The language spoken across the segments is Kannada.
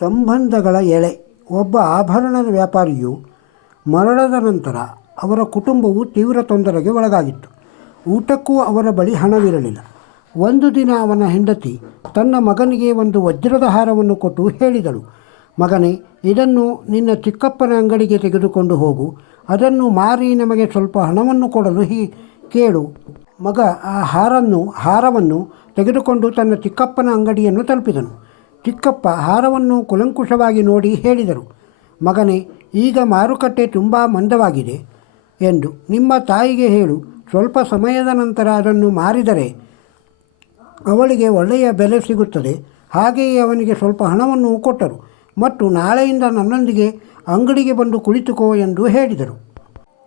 ಸಂಬಂಧಗಳ ಎಳೆ. ಒಬ್ಬ ಆಭರಣದ ವ್ಯಾಪಾರಿಯು ಮರಣದ ನಂತರ ಅವರ ಕುಟುಂಬವು ತೀವ್ರ ತೊಂದರೆಗೆ ಒಳಗಾಗಿತ್ತು. ಊಟಕ್ಕೂ ಅವರ ಬಳಿ ಹಣವಿರಲಿಲ್ಲ. ಒಂದು ದಿನ ಅವನ ಹೆಂಡತಿ ತನ್ನ ಮಗನಿಗೆ ಒಂದು ವಜ್ರದ ಹಾರವನ್ನು ಕೊಟ್ಟು ಹೇಳಿದಳು, ಮಗನೇ, ಇದನ್ನು ನಿನ್ನ ಚಿಕ್ಕಪ್ಪನ ಅಂಗಡಿಗೆ ತೆಗೆದುಕೊಂಡು ಹೋಗು. ಅದನ್ನು ಮಾರಿ ನಮಗೆ ಸ್ವಲ್ಪ ಹಣವನ್ನು ಕೊಡಲು ಕೇಳು. ಮಗ ಆ ಹಾರವನ್ನು ತೆಗೆದುಕೊಂಡು ತನ್ನ ಚಿಕ್ಕಪ್ಪನ ಅಂಗಡಿಯನ್ನು ತಲುಪಿದನು. ಚಿಕ್ಕಪ್ಪ ಹಾರವನ್ನು ಕುಲಂಕುಷವಾಗಿ ನೋಡಿ ಹೇಳಿದರು, ಮಗನೇ, ಈಗ ಮಾರುಕಟ್ಟೆ ತುಂಬ ಮಂದವಾಗಿದೆ ಎಂದು ನಿಮ್ಮ ತಾಯಿಗೆ ಹೇಳು. ಸ್ವಲ್ಪ ಸಮಯದ ನಂತರ ಅದನ್ನು ಮಾರಿದರೆ ಅವಳಿಗೆ ಒಳ್ಳೆಯ ಬೆಲೆ ಸಿಗುತ್ತದೆ. ಹಾಗೆಯೇ ಅವನಿಗೆ ಸ್ವಲ್ಪ ಹಣವನ್ನು ಕೊಟ್ಟರು ಮತ್ತು ನಾಳೆಯಿಂದ ನನ್ನೊಂದಿಗೆ ಅಂಗಡಿಗೆ ಬಂದು ಕುಳಿತುಕೋ ಎಂದು ಹೇಳಿದರು.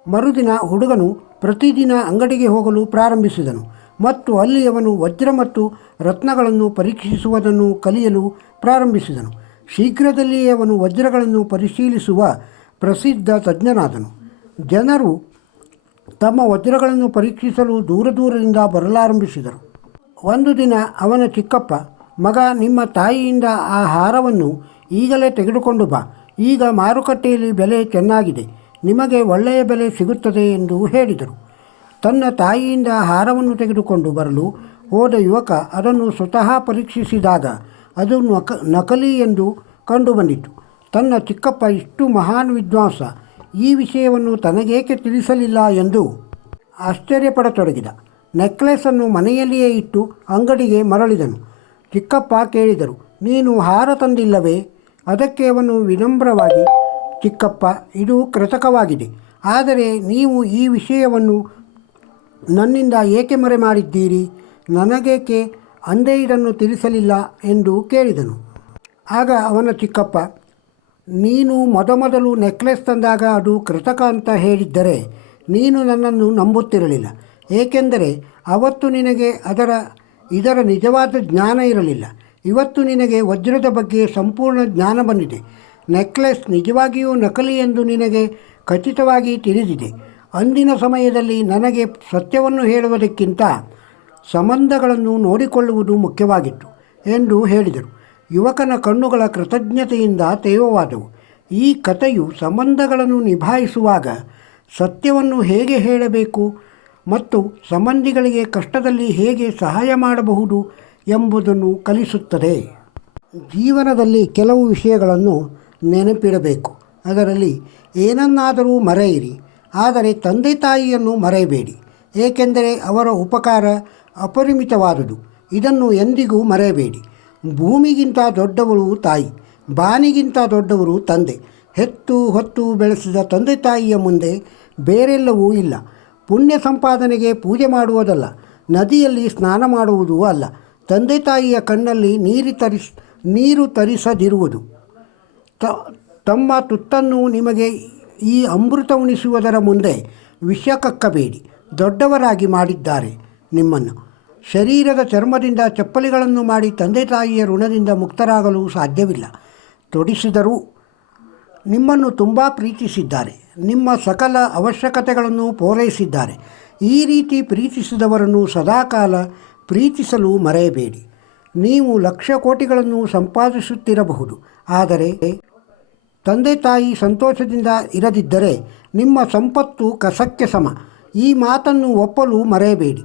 ಮರುದಿನ ಹುಡುಗನು ಪ್ರತಿದಿನ ಅಂಗಡಿಗೆ ಹೋಗಲು ಪ್ರಾರಂಭಿಸಿದನು ಮತ್ತು ಅಲ್ಲಿ ಅವನು ವಜ್ರ ಮತ್ತು ರತ್ನಗಳನ್ನು ಪರೀಕ್ಷಿಸುವುದನ್ನು ಕಲಿಯಲು ಪ್ರಾರಂಭಿಸಿದನು. ಶೀಘ್ರದಲ್ಲಿಯೇ ಅವನು ವಜ್ರಗಳನ್ನು ಪರಿಶೀಲಿಸುವ ಪ್ರಸಿದ್ಧ ತಜ್ಞನಾದನು. ಜನರು ತಮ್ಮ ವಜ್ರಗಳನ್ನು ಪರೀಕ್ಷಿಸಲು ದೂರದಿಂದ ಬರಲಾರಂಭಿಸಿದರು. ಒಂದು ದಿನ ಅವನ ಚಿಕ್ಕಪ್ಪ, ಮಗ, ನಿಮ್ಮ ತಾಯಿಯಿಂದ ಆ ಹಾರವನ್ನು ಈಗಲೇ ತೆಗೆದುಕೊಂಡು ಬಾ. ಈಗ ಮಾರುಕಟ್ಟೆಯಲ್ಲಿ ಬೆಲೆ ಚೆನ್ನಾಗಿದೆ, ನಿಮಗೆ ಒಳ್ಳೆಯ ಬೆಲೆ ಸಿಗುತ್ತದೆ ಎಂದು ಹೇಳಿದರು. ತನ್ನ ತಾಯಿಯಿಂದ ಹಾರವನ್ನು ತೆಗೆದುಕೊಂಡು ಬರಲು ಹೋದ ಯುವಕ ಅದನ್ನು ಸ್ವತಃ ಪರೀಕ್ಷಿಸಿದಾಗ ಅದು ನಕಲಿ ಎಂದು ಕಂಡುಬಂದಿತು. ತನ್ನ ಚಿಕ್ಕಪ್ಪ ಇಷ್ಟು ಮಹಾನ್ ವಿದ್ವಾಂಸ, ಈ ವಿಷಯವನ್ನು ತನಗೇಕೆ ತಿಳಿಸಲಿಲ್ಲ ಎಂದು ಆಶ್ಚರ್ಯಪಡತೊಡಗಿದ. ನೆಕ್ಲೆಸನ್ನು ಮನೆಯಲ್ಲಿಯೇ ಇಟ್ಟು ಅಂಗಡಿಗೆ ಮರಳಿದನು. ಚಿಕ್ಕಪ್ಪ ಕೇಳಿದರು, ನೀನು ಹಾರ ತಂದಿಲ್ಲವೇ? ಅದಕ್ಕೆ ಅವನು ವಿನಮ್ರವಾಗಿ, ಚಿಕ್ಕಪ್ಪ, ಇದು ಕೃತಕವಾಗಿದೆ. ಆದರೆ ನೀವು ಈ ವಿಷಯವನ್ನು ನನ್ನಿಂದ ಏಕೆ ಮರೆ ಮಾಡಿದ್ದೀರಿ? ನನಗೇಕೆ ಅಂದೇ ಇದನ್ನು ತಿಳಿಸಲಿಲ್ಲ ಎಂದು ಕೇಳಿದನು. ಆಗ ಅವನ ಚಿಕ್ಕಪ್ಪ, ನೀನು ಮೊದಮೊದಲು ನೆಕ್ಲೆಸ್ ತಂದಾಗ ಅದು ಕೃತಕ ಅಂತ ಹೇಳಿದ್ದರೆ ನೀನು ನನ್ನನ್ನು ನಂಬುತ್ತಿರಲಿಲ್ಲ. ಏಕೆಂದರೆ ಅವತ್ತು ನಿನಗೆ ಇದರ ನಿಜವಾದ ಜ್ಞಾನ ಇರಲಿಲ್ಲ. ಇವತ್ತು ನಿನಗೆ ವಜ್ರದ ಬಗ್ಗೆ ಸಂಪೂರ್ಣ ಜ್ಞಾನ ಬಂದಿದೆ. ನೆಕ್ಲೆಸ್ ನಿಜವಾಗಿಯೂ ನಕಲಿ ಎಂದು ನಿನಗೆ ಖಚಿತವಾಗಿ ತಿಳಿದಿದೆ. ಅಂದಿನ ಸಮಯದಲ್ಲಿ ನನಗೆ ಸತ್ಯವನ್ನು ಹೇಳುವುದಕ್ಕಿಂತ ಸಂಬಂಧಗಳನ್ನು ನೋಡಿಕೊಳ್ಳುವುದು ಮುಖ್ಯವಾಗಿತ್ತು ಎಂದು ಹೇಳಿದರು. ಯುವಕನ ಕಣ್ಣುಗಳ ಕೃತಜ್ಞತೆಯಿಂದ ತೇವವಾದವು. ಈ ಕಥೆಯು ಸಂಬಂಧಗಳನ್ನು ನಿಭಾಯಿಸುವಾಗ ಸತ್ಯವನ್ನು ಹೇಗೆ ಹೇಳಬೇಕು ಮತ್ತು ಸಂಬಂಧಿಗಳಿಗೆ ಕಷ್ಟದಲ್ಲಿ ಹೇಗೆ ಸಹಾಯ ಮಾಡಬಹುದು ಎಂಬುದನ್ನು ಕಲಿಸುತ್ತದೆ. ಜೀವನದಲ್ಲಿ ಕೆಲವು ವಿಷಯಗಳನ್ನು ನೆನಪಿಡಬೇಕು. ಅದರಲ್ಲಿ ಏನನ್ನಾದರೂ ಮರೆಯಿರಿ, ಆದರೆ ತಂದೆ ತಾಯಿಯನ್ನು ಮರೆಯಬೇಡಿ. ಏಕೆಂದರೆ ಅವರ ಉಪಕಾರ ಅಪರಿಮಿತವಾದುದು. ಇದನ್ನು ಎಂದಿಗೂ ಮರೆಯಬೇಡಿ. ಭೂಮಿಗಿಂತ ದೊಡ್ಡವಳು ತಾಯಿ, ಬಾನಿಗಿಂತ ದೊಡ್ಡವರು ತಂದೆ. ಹೆತ್ತು ಹೊತ್ತು ಬೆಳೆಸಿದ ತಂದೆ ತಾಯಿಯ ಮುಂದೆ ಬೇರೆಲ್ಲವೂ ಇಲ್ಲ. ಪುಣ್ಯ ಸಂಪಾದನೆಗೆ ಪೂಜೆ ಮಾಡುವುದಲ್ಲ, ನದಿಯಲ್ಲಿ ಸ್ನಾನ ಮಾಡುವುದೂ ಅಲ್ಲ, ತಂದೆ ತಾಯಿಯ ಕಣ್ಣಲ್ಲಿ ನೀರು ತರಿಸದಿರುವುದು. ತಮ್ಮ ತುತ್ತನ್ನು ನಿಮಗೆ ಈ ಅಮೃತ ಉಣಿಸುವುದರ ಮುಂದೆ ವಿಷ ಕಕ್ಕಬೇಡಿ. ದೊಡ್ಡವರಾಗಿ ಮಾಡಿದ್ದಾರೆ ನಿಮ್ಮನ್ನು. ಶರೀರದ ಚರ್ಮದಿಂದ ಚಪ್ಪಲಿಗಳನ್ನು ಮಾಡಿ ತಂದೆ ತಾಯಿಯ ಋಣದಿಂದ ಮುಕ್ತರಾಗಲು ಸಾಧ್ಯವಿಲ್ಲ. ತೊಡಿಸಿದರೂ ನಿಮ್ಮನ್ನು ತುಂಬ ಪ್ರೀತಿಸಿದ್ದಾರೆ. ನಿಮ್ಮ ಸಕಲ ಅವಶ್ಯಕತೆಗಳನ್ನು ಪೂರೈಸಿದ್ದಾರೆ. ಈ ರೀತಿ ಪ್ರೀತಿಸಿದವರನ್ನು ಸದಾಕಾಲ ಪ್ರೀತಿಸಲು ಮರೆಯಬೇಡಿ. ನೀವು ಲಕ್ಷ ಕೋಟಿಗಳನ್ನು ಸಂಪಾದಿಸುತ್ತಿರಬಹುದು, ಆದರೆ ತಂದೆ ತಾಯಿ ಸಂತೋಷದಿಂದ ಇರದಿದ್ದರೆ ನಿಮ್ಮ ಸಂಪತ್ತು ಕಸಕ್ಕೆ ಸಮ. ಈ ಮಾತನ್ನು ಒಪ್ಪಲು ಮರೆಯಬೇಡಿ.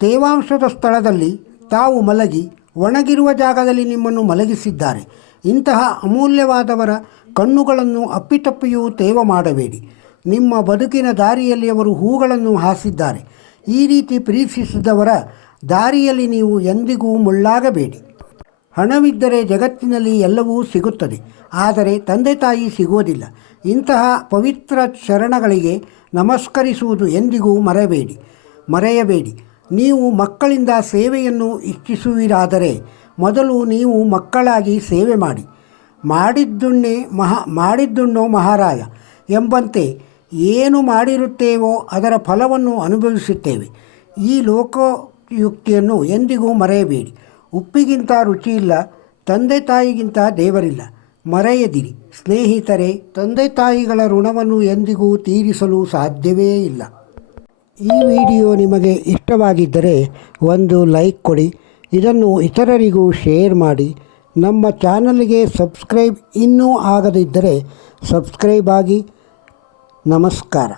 ತೇವಾಂಶದ ಸ್ಥಳದಲ್ಲಿ ತಾವು ಮಲಗಿ ಒಣಗಿರುವ ಜಾಗದಲ್ಲಿ ನಿಮ್ಮನ್ನು ಮಲಗಿಸಿದ್ದಾರೆ. ಇಂತಹ ಅಮೂಲ್ಯವಾದವರ ಕಣ್ಣುಗಳನ್ನು ಅಪ್ಪಿತಪ್ಪಿಯೂ ತೇವ ಮಾಡಬೇಡಿ. ನಿಮ್ಮ ಬದುಕಿನ ದಾರಿಯಲ್ಲಿ ಅವರು ಹೂಗಳನ್ನು ಹಾಸಿದ್ದಾರೆ. ಈ ರೀತಿ ಪ್ರೀತಿಸಿದವರ ದಾರಿಯಲ್ಲಿ ನೀವು ಎಂದಿಗೂ ಮುಳ್ಳಾಗಬೇಡಿ. ಹಣವಿದ್ದರೆ ಜಗತ್ತಿನಲ್ಲಿ ಎಲ್ಲವೂ ಸಿಗುತ್ತದೆ, ಆದರೆ ತಂದೆ ತಾಯಿ ಸಿಗುವುದಿಲ್ಲ. ಇಂತಹ ಪವಿತ್ರ ಶರಣಗಳಿಗೆ ನಮಸ್ಕರಿಸುವುದು ಎಂದಿಗೂ ಮರೆಯಬೇಡಿ. ನೀವು ಮಕ್ಕಳಿಂದ ಸೇವೆಯನ್ನು ಇಚ್ಛಿಸುವಿರಾದರೆ ಮೊದಲು ನೀವು ಮಕ್ಕಳಾಗಿ ಸೇವೆ ಮಾಡಿ. ಮಾಡಿದ್ದುಣ್ಣೋ ಮಹಾರಾಯ ಎಂಬಂತೆ ಏನು ಮಾಡಿರುತ್ತೇವೋ ಅದರ ಫಲವನ್ನು ಅನುಭವಿಸುತ್ತೇವೆ. ಈ ಲೋಕೋಯುಕ್ತಿಯನ್ನು ಎಂದಿಗೂ ಮರೆಯಬೇಡಿ. ಉಪ್ಪಿಗಿಂತ ರುಚಿಯಿಲ್ಲ, ತಂದೆ ತಾಯಿಗಿಂತ ದೇವರಿಲ್ಲ. ಮರೆಯದಿರಿ ಸ್ನೇಹಿತರೆ, ತಂದೆ ತಾಯಿಗಳ ಋಣವನ್ನು ಎಂದಿಗೂ ತೀರಿಸಲು ಸಾಧ್ಯವೇ ಇಲ್ಲ. ಈ ವಿಡಿಯೋ ನಿಮಗೆ ಇಷ್ಟವಾಗಿದ್ದರೆ ಒಂದು ಲೈಕ್ ಕೊಡಿ. ಇದನ್ನು ಇತರರಿಗೂ ಶೇರ್ ಮಾಡಿ. ನಮ್ಮ ಚಾನಲ್ಗೆ ಸಬ್ಸ್ಕ್ರೈಬ್ ಇನ್ನೂ ಆಗದಿದ್ದರೆ ಸಬ್ಸ್ಕ್ರೈಬ್ ಆಗಿ. ನಮಸ್ಕಾರ.